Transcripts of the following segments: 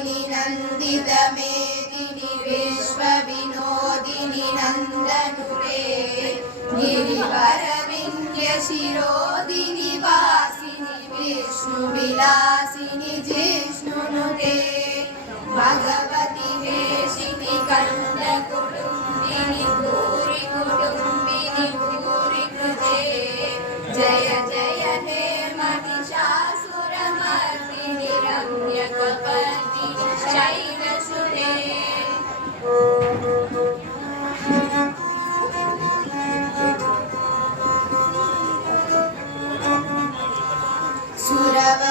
नन्दित मेदिनि विश्वविनोदिनि नन्दनुते गिरिवरविन्द्य शिरोदिनि वासिनि विष्णुविलासिनि जिष्णुनुते भगवति वेशिनि कण्डकुटुम्बिनि भूरि कुटुम्बिनि भूरि कृते जय जय हे महिषासुरमर्दिनि रम्यकपर्दिनि शैलसुते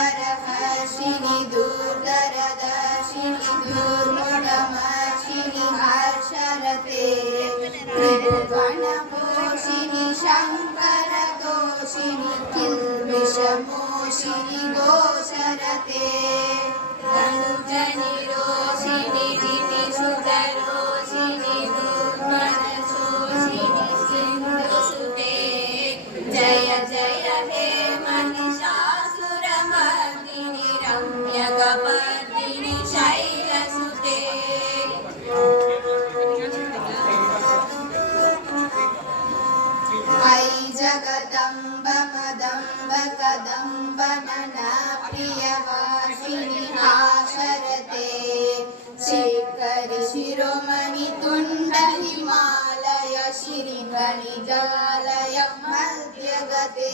सुरवरहर्षिणि दूरदर्शिनि दुर्मुखमर्षिणि हर्षरते त्रिभुवनपोषिणि शङ्करदोषिणि किल्बिषमोषिणि गोचरते धनुजनिरोषिणि दितिसुतरोषिणि दुर्मदशोषिणि सिन्धुसुते जय जय हे महिषासुरमर्दिनि रम्यकपर्दिनि शैलसुते ऐ जगदम्ब मदम्ब कदम्ब नन प्रियवासिनि आशरते शिखरि शिरोमणि तुण्ड हिमालय श्रीगणिगालय मध्यगते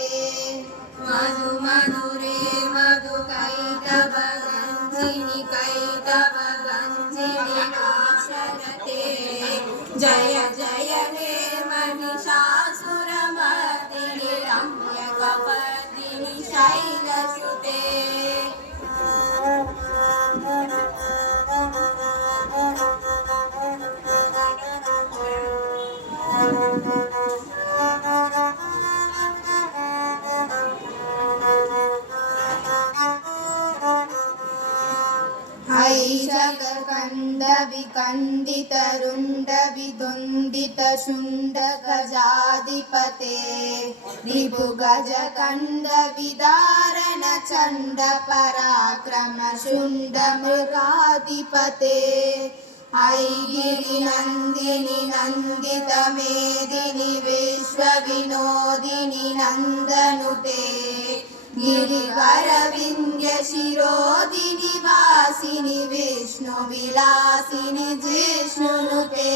मधु मधुरे मधु कैतवगन्धिनि कैतवगन्धिनि आशरते जय जय हे महिषासुरमर्दिनि रम्यकपर्दिनि शैलसुते ऐ जगकन्द विकन्दित रुण्ड विदुन्दित शुण्ड गजाधिपते रिपुगज कण्ड विदारण चण्ड पराक्रम शुण्ड मृगाधिपते ऐ गिरिनन्दिनि नन्दित मेदिनि विश्वविनोदिनि नन्दनुते गिरिवरविन्द्य शिरोदिनि वासिनि विष्णुविलासिनि जिष्णुनुते